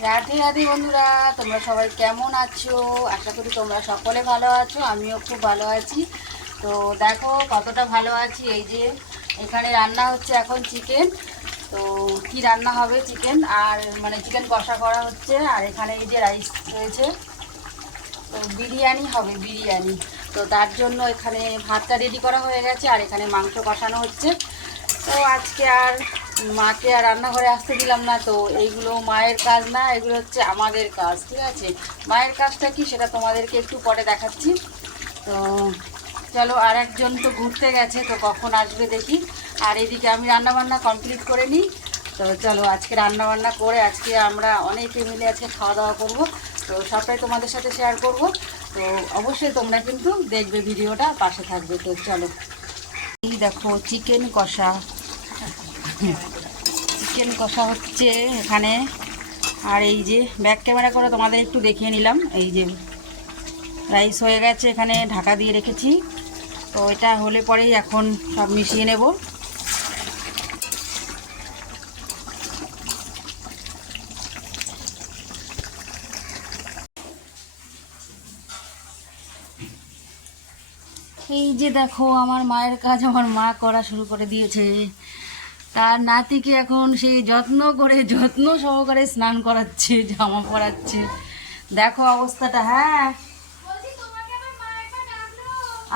রাধে রাধে বন্ধুরা, তোমরা সবাই কেমন আছো? আশা করি তোমরা সকলে ভালো আছো, আমিও খুব ভালো আছি। তো দেখো কতটা ভালো আছি। এই যে এখানে রান্না হচ্ছে এখন চিকেন। তো কি রান্না হবে? চিকেন আর মানে চিকেন কষা করা হচ্ছে। আর এখানে এই যে রাইস রয়েছে, তো বিরিয়ানি হবে, বিরিয়ানি। তো তার জন্য এখানে ভাতটা রেডি করা হয়ে গেছে আর এখানে মাংস কষানো হচ্ছে। তো আজকে আর মাকে আর রান্নাঘরে আসতে দিলাম না। তো এইগুলো মায়ের কাজ না, এগুলো হচ্ছে আমাদের কাজ, ঠিক আছে? মায়ের কাজটা কি সেটা তোমাদেরকে একটু পরে দেখাচ্ছি। তো চলো, আর একজন তো ঘুরতে গেছে, তো কখন আসবে দেখি। আর এদিকে আমি রান্নাবান্না কমপ্লিট করে নিই। তো চলো আজকে রান্নাবান্না করে আজকে আমরা অনেকে মিলে আজকে খাওয়া দাওয়া করব। তো সবটাই তোমাদের সাথে শেয়ার করব। তো অবশ্যই তোমরা কিন্তু দেখবে, ভিডিওটা পাশে থাকবে। তো চলো, এই দেখো চিকেন কষা, চিকেন কষা হচ্ছে এখানে। আর এই যে ব্যাক ক্যামেরা করে তোমাদের একটু দেখিয়ে নিলাম। এই যে রাইস হয়ে গেছে, এখানে ঢাকা দিয়ে রেখেছি। তো এটা হলে পরেই এখন সব মিশিয়ে নেব। এই যে দেখো আমার মায়ের কাজ আমার মা করা শুরু করে দিয়েছে। তার নাতিকে এখন সেই যত্ন করে, যত্ন সহকারে স্নান করাচ্ছে, জামা পরাচ্ছে। দেখো অবস্থাটা। হ্যাঁ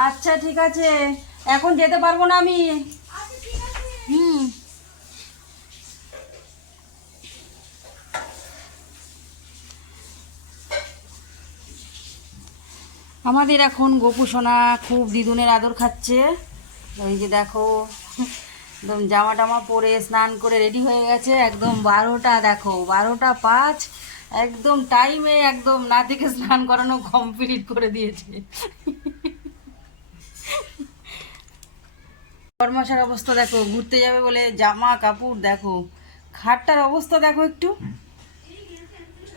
আচ্ছা ঠিক আছে, এখন যেতে পারবো না আমি। হুম, আমাদের এখন গোপু সোনা খুব দিদুনের আদর খাচ্ছে। এই যে দেখো একদম জামা টামা পরে স্নান করে রেডি হয়ে গেছে। একদম 12টা, দেখো 12টা 5, একদম টাইমে একদম নাতিকে স্নান করানো কমপ্লিট করে দিয়েছে। বরমাসার অবস্থা দেখো, ঘুরতে যাবে বলে জামা কাপড় দেখো, খাটটার অবস্থা দেখো একটু।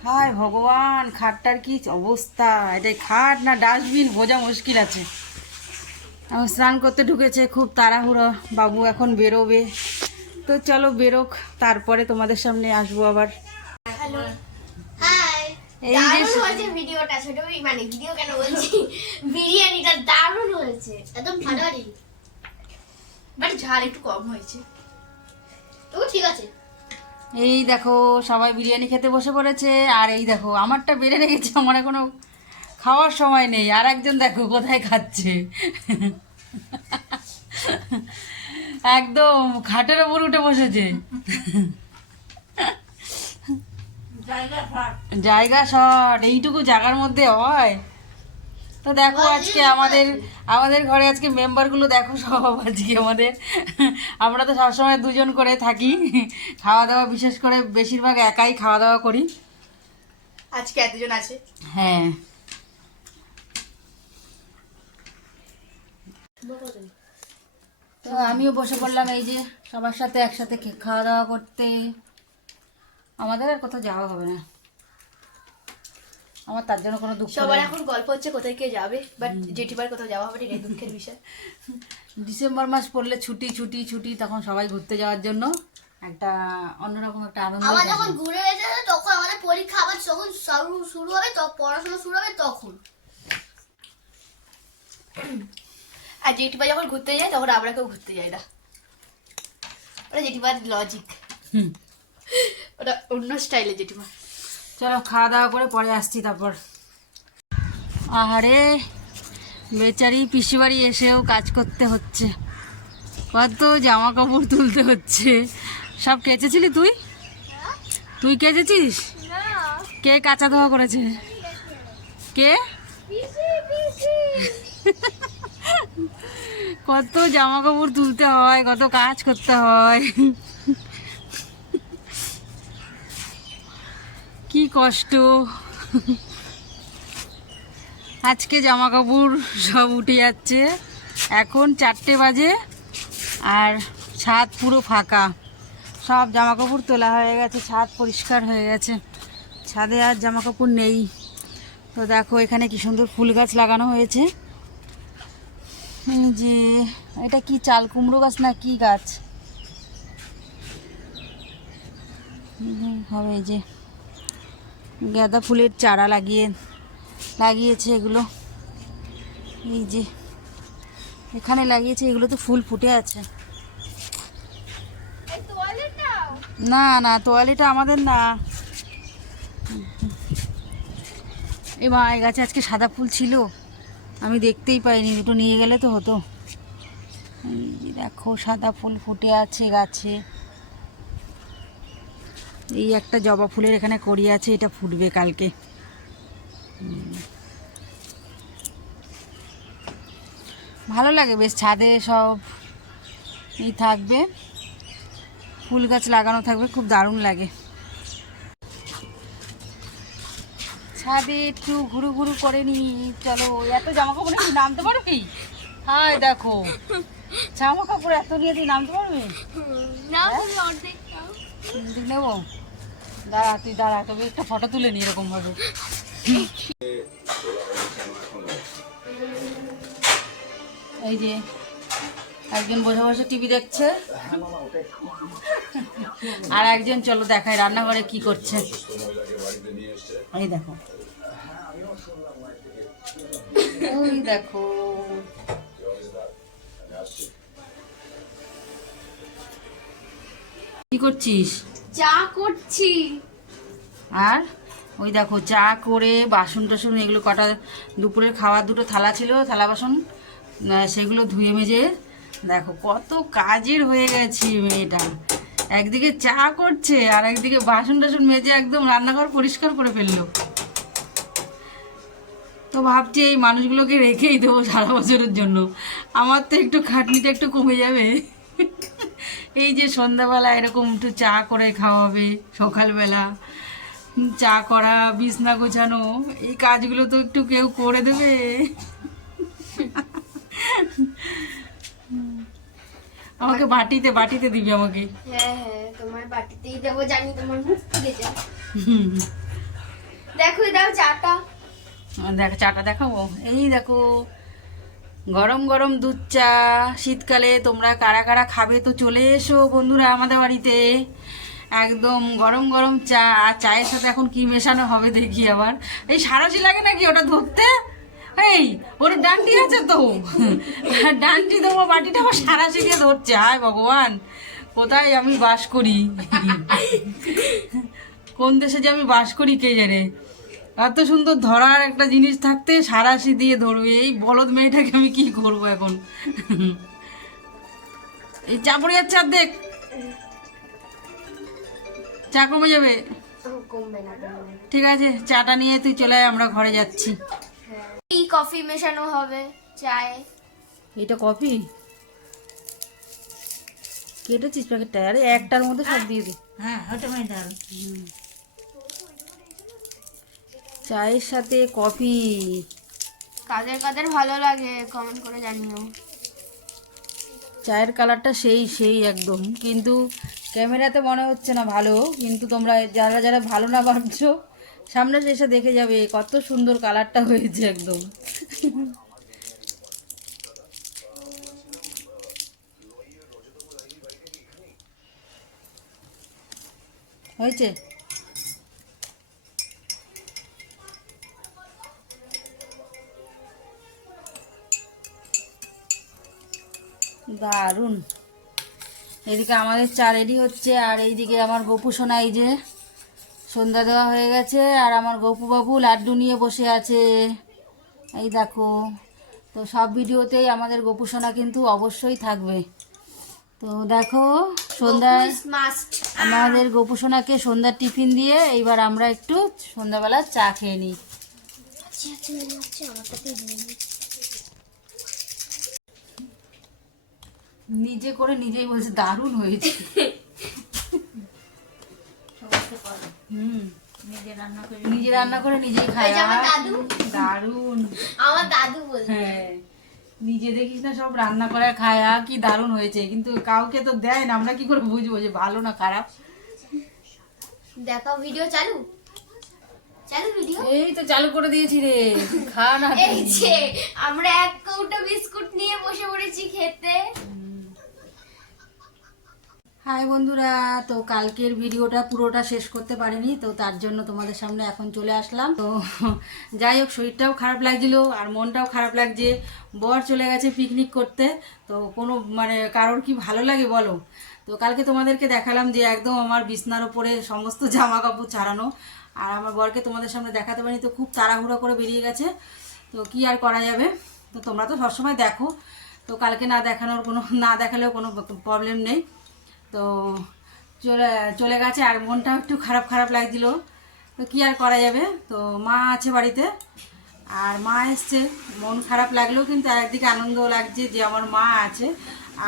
হায় ভগবান, খাটটার কি অবস্থা! এটাই খাট না ডাস্টবিন বোঝা মুশকিল আছে। এখন স্নান করতে ঢুকেছে, খুব তাড়াহুড়ো, বাবু এখন বেরোবে। তো চলো বেরোক, তারপরে তোমাদের সামনে আসবো আবার। Hello, hi. এই যে দারুণ হয়েছে ভিডিওটা, ছোট মানে ভিডিও কেন বলছি, বিরিয়ানিটা দারুণ হয়েছে, একদম ফাটাফাটি। বাট ঝাল একটু কম হয়েছে, তবু ঠিক আছে। এই দেখো সবাই বিরিয়ানি খেতে বসে পড়েছে। আর এই দেখো আমারটা বেড়ে রেখেছে, আমার এখনো খাওয়ার সময় নেই। আর একজন দেখো কোথায় খাচ্ছে, একদম খাটের ওপর উঠে বসেছে। জায়গা শর্ট, এইটুকু জায়গার মধ্যে হয়? তো দেখো আজকে আমাদের আমাদের ঘরে আজকে মেম্বারগুলো দেখো সব আজকে আমাদের, আমরা তো সবসময় দুজন করে থাকি খাওয়া দাওয়া, বিশেষ করে বেশিরভাগ একাই খাওয়া দাওয়া করি। আজকে এতজন আছে। হ্যাঁ, তো আমিও বসে পড়লাম এই যে সবার সাথে একসাথে খাওয়া দাওয়া করতে। আমাদের আর কোথাও যাওয়া হবে না, আমার তার জন্য কোনো দুঃখ সবার নেই। এখন গল্প হচ্ছে কোথায় কে যাবে, বাট জেঠিবার কোথাও যাওয়া হবে না, এই দুঃখের বিষয়। ডিসেম্বর মাস পড়লে ছুটি ছুটি ছুটি, তখন সবাই ঘুরতে যাওয়ার জন্য একটা অন্যরকম একটা আনন্দ আবার থাকে। যখন ঘুরে এসে তখন আমাদের পরীক্ষা আবার যখন শুরু হবে, তখন পড়াশোনা শুরু হবে তখন। আর জেঠিবা যখন ঘুরতে যায় তখন আমরা কেউ ঘুরতে যাই না, ওটা জেঠিবার লজিক, হুম, ওটা অন্য স্টাইলে জেঠিমা। চলো খাওয়া দাওয়া করে পরে আসছি তারপর। আরে বেচারি পিসি বাড়ি এসেও কাজ করতে হচ্ছে, কত জামা কাপড় তুলতে হচ্ছে। সব কেচেছিলি তুই? তুই কেচেছিস? কে কাঁচা ধোয়া করেছে? কে? কত জামা কাপড় তুলতে হয়, কত কাজ করতে হয়, কি কষ্ট। আজকে জামা কাপড় সব উঠে যাচ্ছে, এখন 4টে বাজে আর ছাদ পুরো ফাঁকা। সব জামা কাপড় তোলা হয়ে গেছে, ছাদ পরিষ্কার হয়ে গেছে, ছাদে আর জামা কাপড় নেই। তো দেখো এখানে কি সুন্দর ফুল গাছ লাগানো হয়েছে। এই যে এটা কি চাল কুমড়ো গাছ না কি গাছ হবে, এই যে গাঁদা ফুলের চারা লাগিয়েছে এগুলো, এই যে এখানে লাগিয়েছে, এগুলো তো ফুল ফুটে আছে। না না, তোয়ালিটা আমাদের না। এবার এই গাছে আজকে সাদা ফুল ছিল, আমি দেখতেই পাইনি, দুটো নিয়ে গেলে তো হতো। এই যে দেখো সাদা ফুল ফুটে আছে গাছে। এই একটা জবা ফুলের এখানে কড়ি আছে, এটা ফুটবে কালকে। ভালো লাগে বেশ, ছাদে সব এই থাকবে, ফুল গাছ লাগানো থাকবে, খুব দারুণ লাগে। ছাদে একটু ঘুরু ঘুরু করে নি, চলো। এত জামা কাপড় কি নামতে পারবি? হাই দেখো, জামা কাপড় এত নিয়ে তুই নামতে পারবি? নেবো, দাঁড়া তুই দাঁড়া, তবে একটা ফটো তুলে নি এরকম ভাবে। এই যে একজন বসে বসে টিভি দেখছে, আর একজন চলো দেখায় রান্নাঘরে কি করছে। এই দেখো, ওই দেখো, কি করছিস? চা করছি। আর ওই দেখো চা করে বাসন টাসন এগুলো কটা, দুপুরের খাওয়ার দুটো থালা ছিল, থালা বাসন সেগুলো ধুয়ে মেজে দেখো কত কাজের হয়ে গেছে মেয়েটা। একদিকে চা করছে আর একদিকে বাসন টাসন মেজে একদম রান্নাঘর পরিষ্কার করে ফেললো। তো ভাবছি এই মানুষগুলোকে রেখেই দেবো সারা বছরের জন্য, আমার তো একটু খাটনিটা একটু কমে যাবে। এই যে সন্ধ্যাবেলা এরকম একটু চা করে খাওয়াবে, সকালবেলা চা করা, বিছনা গোছানো, এই কাজগুলো তো একটু কেউ করে দেবে। আমাকে বাটিতে বাটিতে দিবি আমাকে। হ্যাঁ হ্যাঁ, তোমার বাটিতেই দেবো, জানি তোমার মুখ থেকে যা। দেখো দাও চাটা। দেখ চাটা দেখাবো, এই দেখো গরম গরম দুধ চা। শীতকালে তোমরা কারা কারা খাবে তো চলে এসো বন্ধুরা আমাদের বাড়িতে। একদম গরম গরম চা, আর চায়ের সাথে এখন কি মেশানো হবে দেখি। আবার এই সারসি লাগে নাকি ওটা ধরতে? এই ওর ডান্ডি আছে তো, ডান্ডি দেবো, বাটিটা আবার সারাশি দিয়ে ধরছে। হায় ভগবান, কোথায় আমি বাস করি, কোন দেশে যে আমি বাস করি কে জানে। এত সুন্দর ধরার একটা জিনিস থাকতে সারাশি দিয়ে ধরবে, এই বলদ মেয়েটাকে আমি কি করবো এখন। এই চা পড়ে যাচ্ছে অর্ধেক, চা কমে যাবে। কমবে না। ঠিক আছে, চাটা নিয়ে তুই চলে আয়, আমরা ঘরে যাচ্ছি। টি কফি মেশানো হবে চায়ে। এটা কফি কেটেছিস প্যাকেটটা? আরে একটার মধ্যে সব দিয়ে দে। হ্যাঁ ওটা মেটাল। চায়ের সাথে কফি কাদের কাদের ভালো লাগে কমেন্ট করে জানিও। চায়ের কালারটা সেই সেই একদম, কিন্তু ক্যামেরাতে মনে হচ্ছে না ভালো, কিন্তু তোমরা যারা যারা ভালো না ভাবছো সামনে এসে দেখে যাবে কত সুন্দর কালারটা হয়েছে একদম। হয়েছে দারুণ। এদিকে আমাদের চা রেডি হচ্ছে, আর এইদিকে আমার গপু সোনা এই যে সন্ধ্যা দেওয়া হয়ে গেছে, আর আমার গপু বাবু লাড্ডু নিয়ে বসে আছে, এই দেখো। তো সব ভিডিওতেই আমাদের গপু সোনা কিন্তু অবশ্যই থাকবে। তো দেখো সন্ধ্যায় আমাদের গপু সোনাকে সন্ধ্যার টিফিন দিয়ে এইবার আমরা একটু সন্ধ্যাবেলা চা খেয়ে নিই। নিজে করে নিজেই বলছে দারুণ হয়েছে। নিজে রান্না করে নিজেই খায়, দারুণ। আমার দাদু বলে হ্যাঁ, নিজে দেখিস না সব রান্না করে খায়, কি দারুণ হয়েছে, কিন্তু কাউকে তো দেয় না, আমরা কি করে বুঝবো যে ভালো না খারাপ? দেখাও ভিডিও চালু ভিডিও এই তো চালু করে দিয়েছি রে, খা না। এই যে আমরা এক কৌটো বিস্কুট নিয়ে বসে পড়েছি খেতে। হাই বন্ধুরা, তো কালকের ভিডিওটা পুরোটা শেষ করতে পারিনি, তো তার জন্য তোমাদের সামনে এখন চলে আসলাম। তো যাই হোক, শরীরটাও খারাপ লাগছিল আর মনটাও খারাপ লাগছে। বর চলে গেছে পিকনিক করতে, তো কোনো মানে কারোর কি ভালো লাগে বলো? তো কালকে তোমাদেরকে দেখালাম যে একদম আমার বিছনার ওপরে সমস্ত জামা কাপড় ছাড়ানো, আর আমার বরকে তোমাদের সামনে দেখাতে পারিনি, তো খুব তাড়াহুড়ো করে বেরিয়ে গেছে। তো কি আর করা যাবে, তো তোমরা তো সবসময় দেখো, তো কালকে না দেখালেও কোনো প্রবলেম নেই। তো চলে চলে গেছে আর মনটাও একটু খারাপ খারাপ লাগছিল। তো কী আর করা যাবে, তো মা আছে বাড়িতে আর মা এসছে, মন খারাপ লাগলেও কিন্তু একদিকে আনন্দও লাগছে যে আমার মা আছে।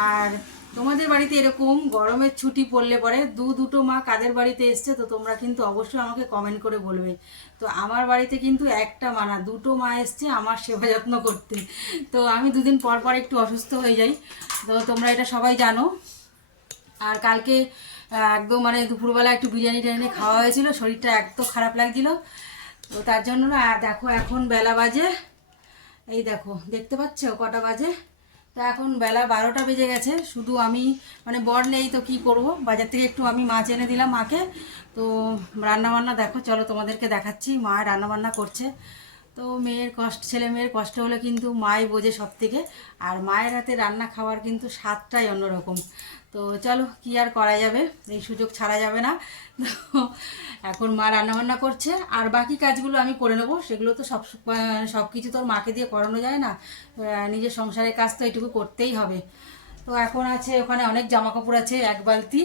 আর তোমাদের বাড়িতে এরকম গরমের ছুটি পড়লে পরে দুটো মা কাদের বাড়িতে এসছে, তো তোমরা কিন্তু অবশ্যই আমাকে কমেন্ট করে বলবে। তো আমার বাড়িতে কিন্তু একটা মা না, দুটো মা এসছে আমার সেবা যত্ন করতে। তো আমি দুদিন পর পর একটু অসুস্থ হয়ে যাই, তো তোমরা এটা সবাই জানো। আর কালকে একদম মানে দুপুরবেলা একটু বিরিয়ানি টিরিয়ানি খাওয়া হয়েছিল, শরীরটা একদম খারাপ লাগছিল। তো তার জন্য না, দেখো এখন বেলা বাজে, এই দেখো দেখতে পাচ্ছ কটা বাজে, তো এখন বেলা 12টা বেজে গেছে। শুধু আমি মানে বর নেই, তো কি করব, বাজার থেকে একটু আমি মাছ এনে দিলাম মাকে। তো রান্নাবান্না দেখো, চলো তোমাদেরকে দেখাচ্ছি মা রান্নাবান্না করছে। তো ছেলে মেয়ের কষ্ট হলে কিন্তু মাই বোঝে সব থেকে, আর মায়ের হাতে রান্না খাওয়ার কিন্তু স্বাদটাই অন্যরকম। তো চলো, কি আর করা যাবে, এই সুযোগ ছাড়া যাবে না। তো এখন মা রান্নাবান্না করছে আর বাকি কাজগুলো আমি করে নেবো, সেগুলো তো সব কিছু তো মাকে দিয়ে করানো যায় না, নিজের সংসারের কাজ তো এইটুকু করতেই হবে। তো এখন আছে ওখানে অনেক জামা কাপড় আছে, এক বালতি।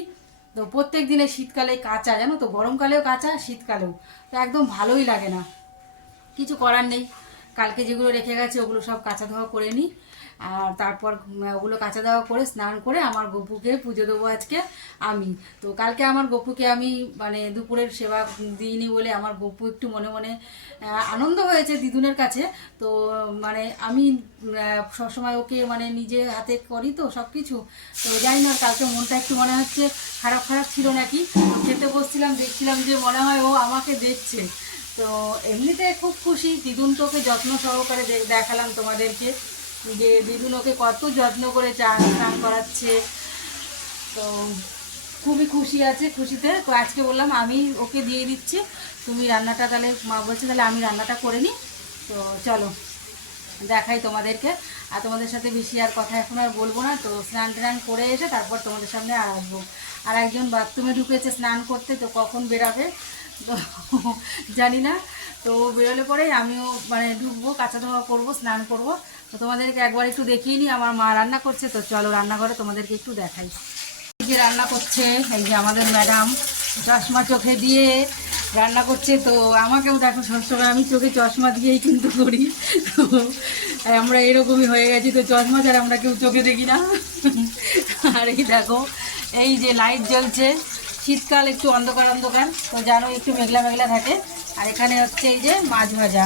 তো প্রত্যেক দিনে শীতকালে কাচা, জানো তো, গরমকালেও কাচা শীতকালেও, তো একদম ভালোই লাগে না, কিছু করার নেই। কালকে যেগুলো রেখে গেছে ওগুলো সব কাঁচা ধোয়া করে নিই, আর তারপর ওগুলো কাঁচা ধোয়া করে স্নান করে আমার গপুকে পুজো দেবো আজকে আমি। তো কালকে আমার গপুকে আমি মানে দুপুরের সেবা দিইনি বলে আমার গপু একটু মনে মনে আনন্দ হয়েছে দিদুনের কাছে। তো মানে আমি সবসময় ওকে মানে নিজে হাতে করি তো সব কিছু, তো জানি না কালকে মনটা একটু মনে হচ্ছে খারাপ খারাপ ছিল নাকি। খেতে বসছিলাম, দেখছিলাম যে মনে হয় ও আমাকে দেখছে। তো এমনিতে খুব খুশি, দিদুন তোকে যত্ন সহকারে দেখালাম তোমাদেরকে যে দিদুন ওকে কত যত্ন করে স্নান করাচ্ছে। তো খুবই খুশি আছে, খুশিতে। তো আজকে বললাম আমি ওকে দিয়ে দিচ্ছি, তুমি রান্নাটা, তাহলে মা বলছে তাহলে আমি রান্নাটা করে নিই। তো চলো দেখাই তোমাদেরকে, আর তোমাদের সাথে বেশি আর কথা এখন আর বলবো না। তো স্নান টান করে এসে তারপর তোমাদের সামনে আর আসবো। আর একজন বাথরুমে ঢুকেছে স্নান করতে, তো কখন বেরাবে তো জানি না। তো বেরোলে পরেই আমিও মানে ঢুকবো, কাঁচা ধোয়া করবো, স্নান করব। তো তোমাদেরকে একবার একটু দেখিয়ে নিই, আমার মা রান্না করছে। তো চলো রান্নাঘরে তোমাদেরকে একটু দেখাই। এই যে রান্না করছে, এই যে আমাদের ম্যাডাম চশমা চোখে দিয়ে রান্না করছে। তো আমাকেও দেখো, সবসময় আমি চোখে চশমা দিয়েই কিন্তু করি, তো আমরা এরকমই হয়ে গেছি। তো চশমা ছাড়া আমরা কেউ চোখে দেখি না। আর এই দেখো, এই যে লাইট জ্বলছে, শীতকাল একটু অন্ধকার অন্ধকার, তো জানো একটু মেঘলা মেঘলা থাকে। আর এখানে হচ্ছে এই যে মাছ ভাজা।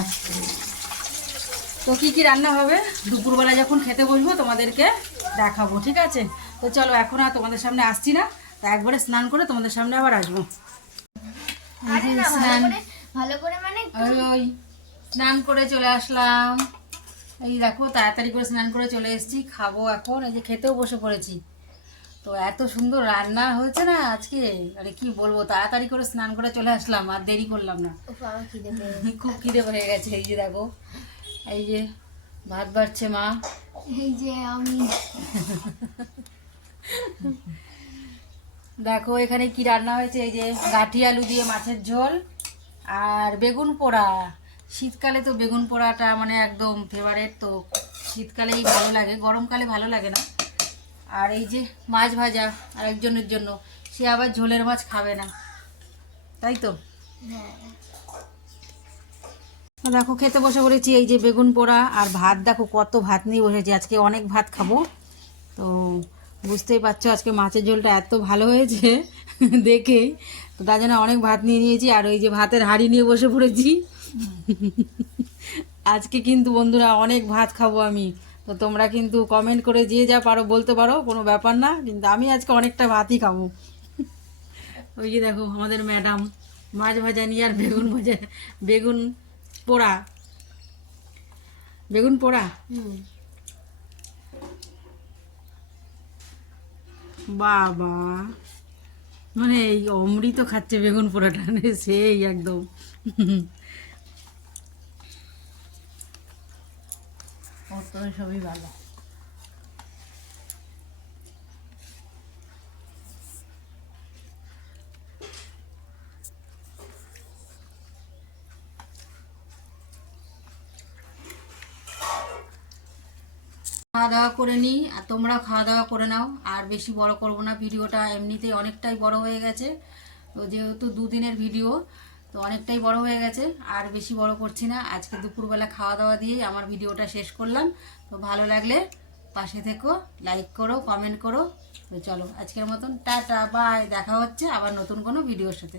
তো কি কি রান্না হবে দুপুরবেলা যখন খেতে বসবো তোমাদেরকে দেখাবো, ঠিক আছে? তো চলো, এখন আর তোমাদের সামনে আসছি না, তো একবারে স্নান করে তোমাদের সামনে আবার আসবো। স্নান ভালো করে মানে ওই স্নান করে চলে আসলাম, এই দেখো তাড়াতাড়ি করে স্নান করে চলে এসেছি, খাবো এখন। এই যে খেতেও বসে পড়েছি। তো এত সুন্দর রান্না হয়েছে না আজকে, আরে কি বলবো, তাড়াতাড়ি করে স্নান করে চলে আসলাম, আর দেরি করলাম না। খুব খিদে পেয়ে গেছে। এই যে দেখো, এই যে ভাত বাড়ছে মা, এই যে আমি দেখো এখানে কি রান্না হয়েছে। এই যে গাঠি আলু দিয়ে মাছের ঝোল আর বেগুন পোড়া। শীতকালে তো বেগুন পোড়াটা মানে একদম ফেভারেট, তো শীতকালেই ভালো লাগে, গরমকালে ভালো লাগে না। আর এই যে মাছ ভাজা আর একজনের জন্য, সে আবার ঝোলের মাছ খাবে না, তাই তো। দেখো খেতে বসে পড়েছি, এই যে বেগুন পোড়া আর ভাত, দেখো কত ভাত নিয়ে বসেছি, আজকে অনেক ভাত খাবো। তো বুঝতেই পারছো আজকে মাছের ঝোলটা এত ভালো হয়েছে দেখেই, তো তার জন্য অনেক ভাত নিয়ে নিয়েছি। আর ওই যে ভাতের হাঁড়ি নিয়ে বসে পড়েছি। আজকে কিন্তু বন্ধুরা অনেক ভাত খাবো আমি। তো তোমরা কিন্তু কমেন্ট করে যে যা পারো বলতে পারো, কোনো ব্যাপার না, কিন্তু আমি আজকে অনেকটা ভাতই খাবো। ওই যে দেখো আমাদের ম্যাডাম মাছ ভাজা নিয়ে আর বেগুন পোড়া, বেগুন পোড়া। বাবা মানে এই অমৃত খাচ্ছে বেগুন পোড়াটা সেই একদম। ওর তো সবই ভালো। খাওয়া দাওয়া করে নিই, আর তোমরা খাওয়া দাওয়া করে নাও। আর বেশি বড় করব না ভিডিওটা, এমনিতেই অনেকটাই বড় হয়ে গেছে। তো যেহেতু দুদিনের ভিডিও, তো অনেকটাই বড় হয়ে গেছে, আর বেশি বড় করছি না। আজকে দুপুরবেলা খাওয়া দাওয়া দিয়েই আমার ভিডিওটা শেষ করলাম। তো ভালো লাগলে পাশে থেকো, লাইক করো, কমেন্ট করো। তো চলো আজকের মতন টাটা বাই, দেখা হচ্ছে আবার নতুন কোনো ভিডিওর সাথে।